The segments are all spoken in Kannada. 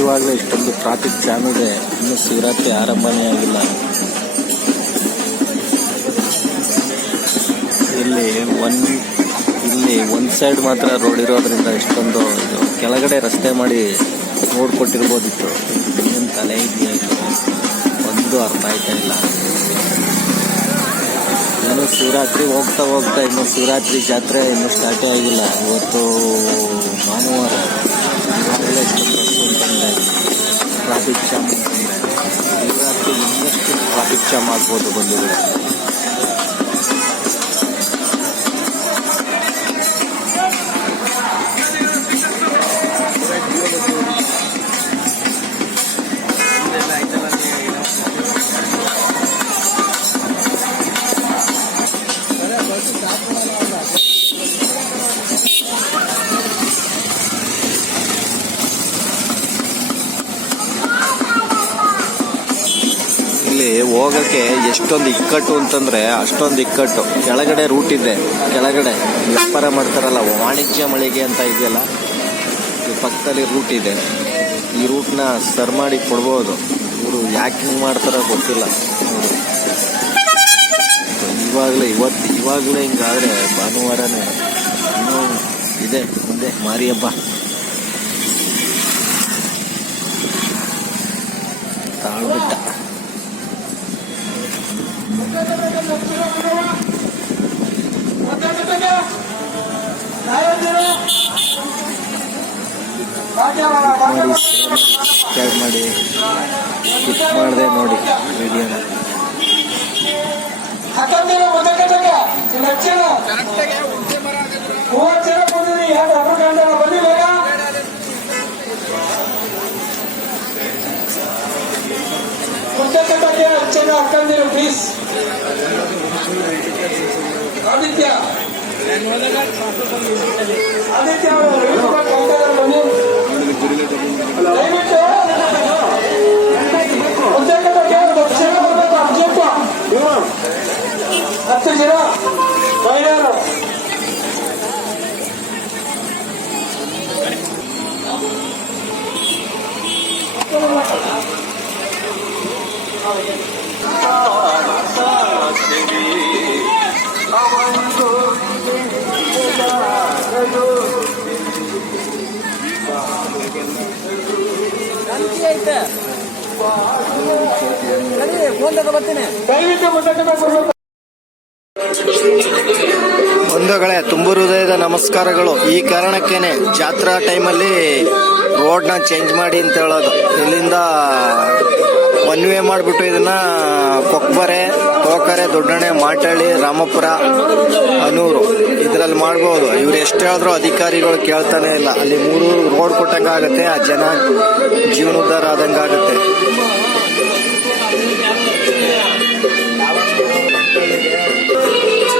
ಇವಾಗಲೇ ಇಷ್ಟೊಂದು ಟ್ರಾಫಿಕ್ ಜಾಮ್ ಇದೆ. ಇನ್ನು ಶಿವರಾತ್ರಿ ಆರಂಭನೇ ಆಗಿಲ್ಲ. ಇಲ್ಲಿ ಒಂದು ಸೈಡ್ ಮಾತ್ರ ರೋಡ್ ಇರೋದ್ರಿಂದ ಇಷ್ಟೊಂದು ಕೆಳಗಡೆ ರಸ್ತೆ ಮಾಡಿ ನೋಡ್ಕೊಟ್ಟಿರ್ಬೋದಿತ್ತು. ಏನು ತಲೆ ಇದೆಯಾ ಇದು ಒಂದು ಅರ್ಥ ಆಯ್ತಾ ಇಲ್ಲ. ಇನ್ನು ಶಿವರಾತ್ರಿ ಹೋಗ್ತಾ ಇನ್ನು ಶಿವರಾತ್ರಿ ಜಾತ್ರೆ ಇನ್ನೂ ಸ್ಟಾರ್ಟೇ ಆಗಿಲ್ಲ. ಇವತ್ತು ಭಾನುವಾರ. ಇವಾಗಲೇ ಇಷ್ಟೊಂದು ರಸ್ತೆ ಅಂತಂದರೆ ಟ್ರಾಫಿಕ್ ಜಾಮ್ ಅಂತಂದರೆ ಶಿವರಾತ್ರಿ ಇನ್ನಷ್ಟು ಟ್ರಾಫಿಕ್ ಜಾಮ್ ಆಗ್ಬೋದು ಬಂದಿದೆ. ಇಲ್ಲಿ ಹೋಗೋಕ್ಕೆ ಎಷ್ಟೊಂದು ಇಕ್ಕಟ್ಟು ಅಂತಂದರೆ ಅಷ್ಟೊಂದು ಇಕ್ಕಟ್ಟು. ಕೆಳಗಡೆ ರೂಟ್ ಇದೆ, ಕೆಳಗಡೆ ವ್ಯಾಪಾರ ಮಾಡ್ತಾರಲ್ಲ ವಾಣಿಜ್ಯ ಮಳಿಗೆ ಅಂತ ಇದೆಯಲ್ಲ, ಈ ಪಕ್ಕದಲ್ಲಿ ರೂಟ್ ಇದೆ. ಈ ರೂಟ್ನ ಸರ್ ಮಾಡಿ ಕೊಡ್ಬೋದು. ಇವರು ಯಾಕೆ ಹಿಂಗೆ ಮಾಡ್ತಾರೋ ಗೊತ್ತಿಲ್ಲ. ಇವಾಗಲೇ ಹಿಂಗಾದರೆ ಭಾನುವಾರನೇ ಇನ್ನೂ ಇದೆ ಮುಂದೆ ಮಾರಿ ಹಬ್ಬ. ತಾಳ್ಬಿಟ್ಟ ಸಬ್ಸ್ಕ್ರೈಬ್ ಮಾಡಿ, ಕ್ಲಿಕ್ ಮಾಡಿದೆ ನೋಡಿ ವಿಡಿಯೋನ. ಅಕ್ಕಂದಿರು ಪ್ಲೀಸ್. ಆದಿತ್ಯ ಹತ್ತು ಜನ ಮಹಿಳೆಯರು ಬಂಧುಗಳೇ, ತುಂಬು ಹೃದಯದ ನಮಸ್ಕಾರಗಳು. ಈ ಕಾರಣಕ್ಕೇನೆ ಜಾತ್ರಾ ಟೈಮಲ್ಲಿ ರೋಡ್ನ ಚೇಂಜ್ ಮಾಡಿ ಅಂತ ಹೇಳೋದು. ಇಲ್ಲಿಂದ ಒನ್ ವೇ ಮಾಡಿಬಿಟ್ಟು ಇದನ್ನ ಕೊಕ್ಬರೆ, ತೋಕರೆ, ದೊಡ್ಡಣೆ, ಮಾಟಳ್ಳಿ, ರಾಮಪುರ, ಅನೂರು ಇದರಲ್ಲಿ ಮಾಡ್ಬೋದು. ಇವ್ರು ಎಷ್ಟು ಹೇಳಿದ್ರು ಅಧಿಕಾರಿಗಳು ಕೇಳ್ತಾನೆ ಇಲ್ಲ. ಅಲ್ಲಿ 3 ರೋಡ್ ಕೊಟ್ಟಂಗಾಗುತ್ತೆ, ಆ ಜನ ಜೀವನೋದ್ಧಾರ ಆದಂಗಾಗುತ್ತೆ.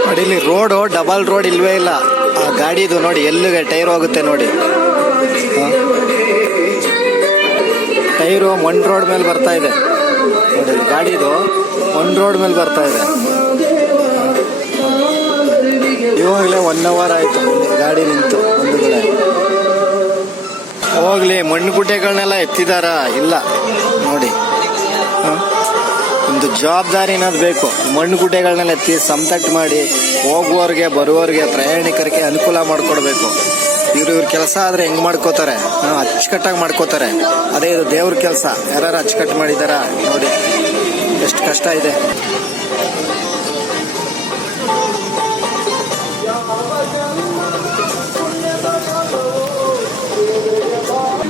ನೋಡಿ, ಇಲ್ಲಿ ರೋಡು ಡಬಲ್ ರೋಡ್ ಇಲ್ವೇ ಇಲ್ಲ. ಆ ಗಾಡಿದು ನೋಡಿ ಎಲ್ಲಿಗೆ ಟೈರ್ ಹೋಗುತ್ತೆ ನೋಡಿ. ಟೈರು ಒನ್ ರೋಡ್ ಮೇಲೆ ಬರ್ತಾ ಇದೆ ನೋಡಿ. ಗಾಡಿದು ಒನ್ ರೋಡ್ ಮೇಲೆ ಬರ್ತಾ ಇದೆ. ಇವಾಗಲೇ 1 ಅವರ್ ಆಯ್ತು ಗಾಡಿ ನಿಂತು. ಒಂದು ಕಡೆ ಹೋಗ್ಲಿ, ಮಣ್ಣು ಗುಡ್ಡೆಗಳನ್ನೆಲ್ಲ ಎತ್ತಿದಾರ ಇಲ್ಲ ನೋಡಿ. ಒಂದು ಜವಾಬ್ದಾರಿ ಅನ್ನೋದು ಬೇಕು. ಮಣ್ಣು ಗುಡ್ಡೆಗಳನ್ನೆಲ್ಲ ಎತ್ತಿ ಸಮತಟ್ಟು ಮಾಡಿ ಹೋಗುವವ್ರಿಗೆ ಬರುವವ್ರಿಗೆ ಪ್ರಯಾಣಿಕರಿಗೆ ಅನುಕೂಲ ಮಾಡಿಕೊಡ್ಬೇಕು. ಇವ್ರ ಕೆಲಸ ಆದರೆ ಹೆಂಗೆ ಮಾಡ್ಕೋತಾರೆ, ಅಚ್ಚುಕಟ್ಟಾಗಿ ಮಾಡ್ಕೋತಾರೆ. ಅದೇ ಇದು ದೇವ್ರ ಕೆಲಸ. ಯಾರು ಅಚ್ಚುಕಟ್ಟು ಮಾಡಿದಾರ ನೋಡಿ, ಎಷ್ಟು ಕಷ್ಟ ಇದೆ.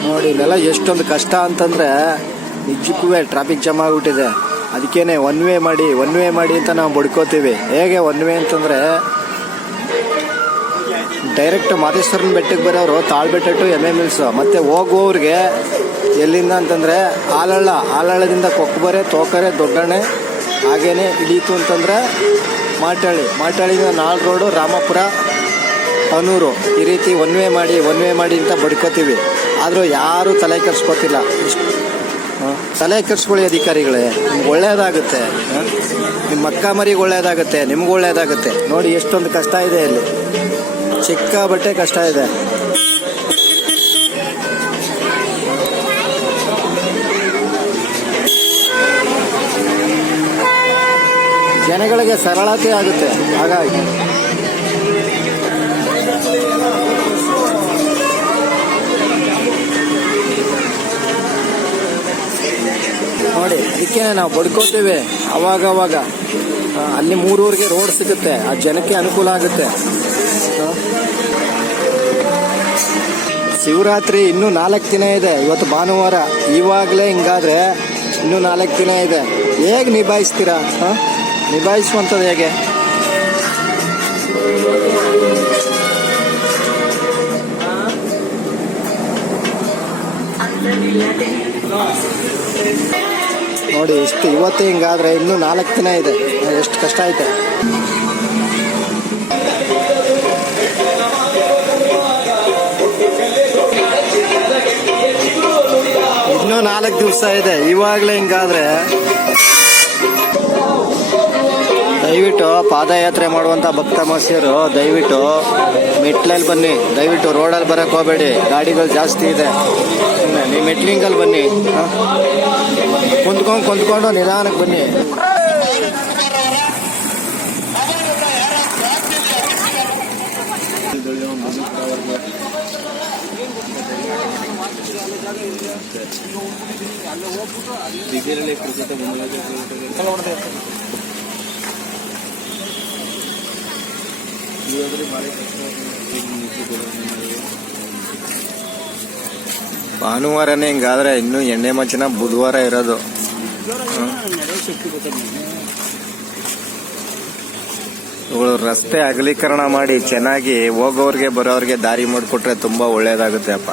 ನೋಡಿ ಇಲ್ಲೆಲ್ಲ ಎಷ್ಟೊಂದು ಕಷ್ಟ ಅಂತಂದರೆ ನಿಜಕ್ಕೂ ಟ್ರಾಫಿಕ್ ಜಾಮ್ ಆಗಿಬಿಟ್ಟಿದೆ. ಅದಕ್ಕೇನೆ ಒನ್ ವೇ ಮಾಡಿ ಅಂತ ನಾವು ಬಡ್ಕೋತೀವಿ. ಹೇಗೆ ಒನ್ ವೇ ಅಂತಂದರೆ ಡೈರೆಕ್ಟ್ ಮಾದೇಶ್ವರನ ಬೆಟ್ಟಕ್ಕೆ ಬರೋರು ತಾಳ್ಬೆಟ್ಟ ಟು MMLs, ಮತ್ತು ಹೋಗುವವ್ರಿಗೆ ಎಲ್ಲಿಂದ ಅಂತಂದರೆ ಆಲಳ್ಳದಿಂದ ಕೊಕ್ಕಬರೆ, ತೋಕರೆ, ದೊಡ್ಡಣೆ ಹಾಗೇನೆ ಇಳೀತು ಅಂತಂದರೆ ಮಾಟಳ್ಳಿಯಿಂದ 4 ರೋಡು, ರಾಮಪುರ, ಅನೂರು ಈ ರೀತಿ ಒನ್ ವೇ ಮಾಡಿ ಅಂತ ಬಡ್ಕೋತೀವಿ. ಆದರೂ ಯಾರೂ ತಲೆ ಕೆಡಿಸ್ಕೋತಿಲ್ಲ. ತಲೆ ಕೆಡಿಸ್ಕೊಳ್ಳಿ ಅಧಿಕಾರಿಗಳೇ, ನಿಮ್ಗೆ ಒಳ್ಳೇದಾಗುತ್ತೆ. ನಿಮ್ಮ ಅಕ್ಕ ಮರಿಗೆ ಒಳ್ಳೇದಾಗುತ್ತೆ, ನಿಮ್ಗೆ ಒಳ್ಳೇದಾಗುತ್ತೆ. ನೋಡಿ ಎಷ್ಟೊಂದು ಕಷ್ಟ ಇದೆ ಇಲ್ಲಿ, ಸಿಕ್ಕಾಬಟ್ಟೆ ಕಷ್ಟ ಇದೆ. ಜನಗಳಿಗೆ ಸರಳತೆ ಆಗುತ್ತೆ. ಹಾಗಾಗಿ ನೋಡಿ, ಅದಕ್ಕೆ ನಾವು ಬಡ್ಕೋತೇವೆ ಅವಾಗವಾಗ. ಅಲ್ಲಿ 3 ಊರಿಗೆ ರೋಡ್ ಸಿಗುತ್ತೆ, ಆ ಜನಕ್ಕೆ ಅನುಕೂಲ ಆಗುತ್ತೆ. ಶಿವರಾತ್ರಿ ಇನ್ನೂ 4 ದಿನ ಇದೆ. ಇವತ್ತು ಭಾನುವಾರ. ಇವಾಗಲೇ ಹಿಂಗಾದ್ರೆ ಇನ್ನೂ 4 ದಿನ ಇದೆ. ಹೇಗೆ ನಿಭಾಯಿಸ್ತೀರಾ? ನಿಭಾಯಿಸುವಂಥದ್ದು ಹೇಗೆ? ನೋಡಿ, ಎಷ್ಟು ಇವತ್ತೇ ಹಿಂಗಾದ್ರೆ ಇನ್ನೂ 4 ದಿನ ಇದೆ. ಎಷ್ಟು ಕಷ್ಟ ಐತೆ. ಇನ್ನೂ 4 ದಿವಸ ಇದೆ. ಇವಾಗಲೇ ಹಿಂಗಾದ್ರೆ ದಯವಿಟ್ಟು ಪಾದಯಾತ್ರೆ ಮಾಡುವಂಥ ಭಕ್ತ ಮನಸ್ಸಿಯರು ದಯವಿಟ್ಟು ಮೆಟ್ಲಲ್ಲಿ ಬನ್ನಿ. ದಯವಿಟ್ಟು ರೋಡಲ್ಲಿ ಬರಕ್ಕೆ ಹೋಗಬೇಡಿ, ಗಾಡಿಗಳು ಜಾಸ್ತಿ ಇದೆ. ನೀವು ಮೆಟ್ಲಿಂಗಲ್ಲಿ ಬನ್ನಿ, ಕುಂತ್ಕೊಂಡು ನಿಧಾನಕ್ಕೆ ಬನ್ನಿ. ಭಾನುವಾರನೇ ಹಿಂಗಾದ್ರೆ ಇನ್ನು ಎಣ್ಣೆ ಮಚ್ಚನ ಬುಧವಾರ ಇರೋದು. ಇವುಗಳು ರಸ್ತೆ ಅಗಲೀಕರಣ ಮಾಡಿ ಚೆನ್ನಾಗಿ ಹೋಗೋರ್ಗೆ ಬರೋರ್ಗೆ ದಾರಿ ಮಾಡಿಕೊಟ್ರೆ ತುಂಬಾ ಒಳ್ಳೇದಾಗುತ್ತೆ ಅಪ್ಪ.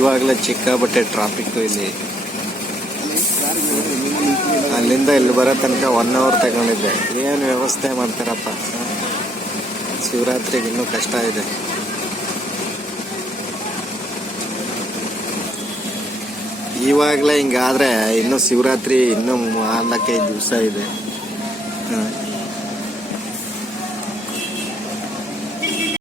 ಇವಾಗಲೇ ಸಿಕ್ಕಾಪಟ್ಟೆ ಟ್ರಾಫಿಕ್ ಇಲ್ಲಿ. ಅಲ್ಲಿಂದ ಇಲ್ಲಿ ಬರೋ ತನಕ 1 ಅವರ್ ತಗೊಂಡಿದ್ದೆ. ಏನು ವ್ಯವಸ್ಥೆ ಮಾಡ್ತಾರಪ್ಪ. ಶಿವರಾತ್ರಿಗೆ ಇನ್ನೂ ಕಷ್ಟ ಇದೆ. ಇವಾಗಲೇ ಹಿಂಗಾದ್ರೆ ಇನ್ನೂ ಶಿವರಾತ್ರಿ ಇನ್ನೂ 4-5 ದಿವಸ ಇದೆ.